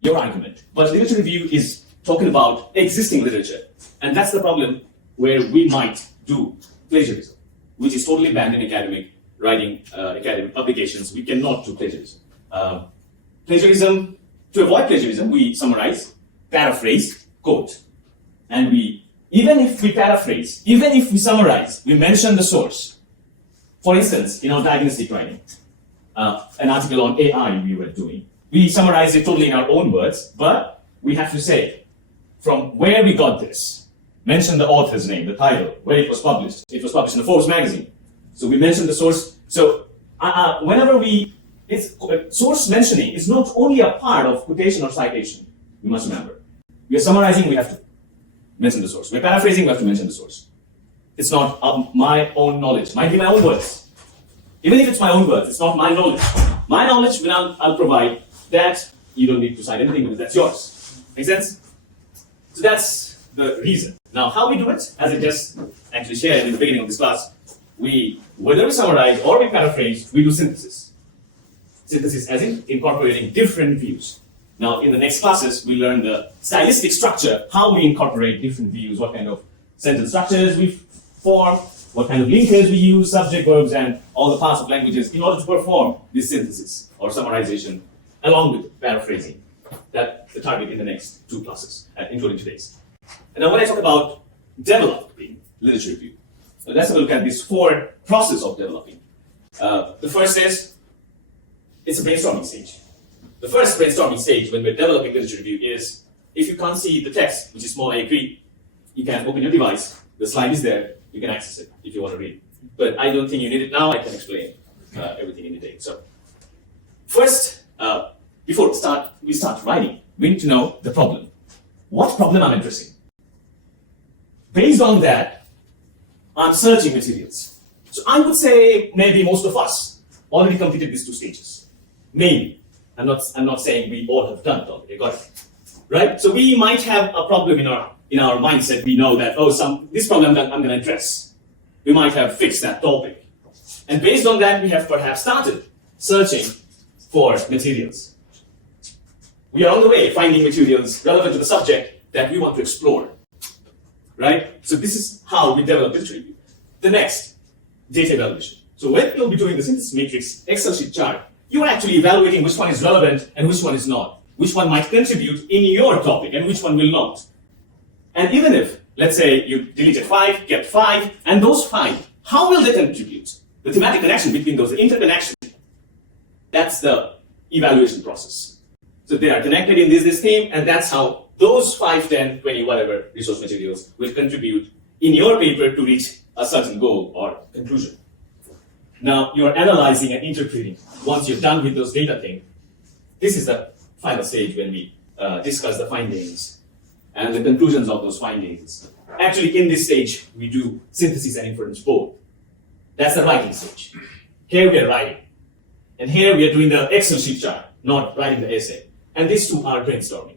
your argument. But literature review is talking about existing literature. And that's the problem where we might do plagiarism, which is totally banned in academic writing, academic publications. We cannot do plagiarism. Plagiarism, to avoid plagiarism, we summarize, paraphrase, quote. And even if we paraphrase, even if we summarize, we mention the source. For instance, in our diagnostic writing, an article on AI we were doing, we summarize it totally in our own words, but we have to say from where we got this. Mention the author's name, the title, where it was published. It was published in the Forbes magazine. So we mention the source. So whenever source mentioning is not only a part of quotation or citation, we must remember. We are summarizing, we have to mention the source. We're paraphrasing, we have to mention the source. It's not my own knowledge. Might be my own words. Even if it's my own words, it's not my knowledge. My knowledge, when I'll provide that, you don't need to cite anything because that's yours. Make sense? So that's the reason. Now, how we do it, as I just actually shared in the beginning of this class, whether we summarize or we paraphrase, we do synthesis. Synthesis as in incorporating different views. Now, in the next classes, we learn the stylistic structure, how we incorporate different views, what kind of sentence structures we form, what kind of linkers we use, subject, verbs, and all the parts of languages in order to perform this synthesis or summarization along with paraphrasing. That's the target in the next 2 classes, including today's. And now when I talk about developing literature review, so let's have a look at these 4 processes of developing. The first is, it's a brainstorming stage. The first brainstorming stage when we're developing literature review is, if you can't see the text, which is small, I agree, you can open your device, the slide is there, you can access it if you want to read. But I don't think you need it now, I can explain everything in detail. So, first, before we start writing, we need to know the problem. What problem I'm addressing? Based on that, I'm searching materials. So I would say maybe most of us already completed these 2 stages. Maybe. I'm not saying we all have done it already, got it. Right? So we might have a problem in our mindset. We know that, this problem I'm going to address. We might have fixed that topic. And based on that, we have perhaps started searching for materials. We are on the way finding materials relevant to the subject that we want to explore. Right? So this is how we develop literature review. The next, data evaluation. So when you'll be doing the synthesis matrix Excel sheet chart, you're actually evaluating which one is relevant and which one is not. Which one might contribute in your topic and which one will not. And even if, let's say, you deleted 5, kept 5, and those 5, how will they contribute? The thematic connection between those, the interconnection, that's the evaluation process. So they are connected in this theme, and that's how those 5, 10, 20, whatever resource materials will contribute in your paper to reach a certain goal or conclusion. Now, you're analyzing and interpreting. Once you're done with those data things, this is the final stage when we discuss the findings and the conclusions of those findings. Actually, in this stage, we do synthesis and inference both. That's the writing stage. Here we are writing. And here we are doing the Excel sheet chart, not writing the essay. And these 2 are brainstorming.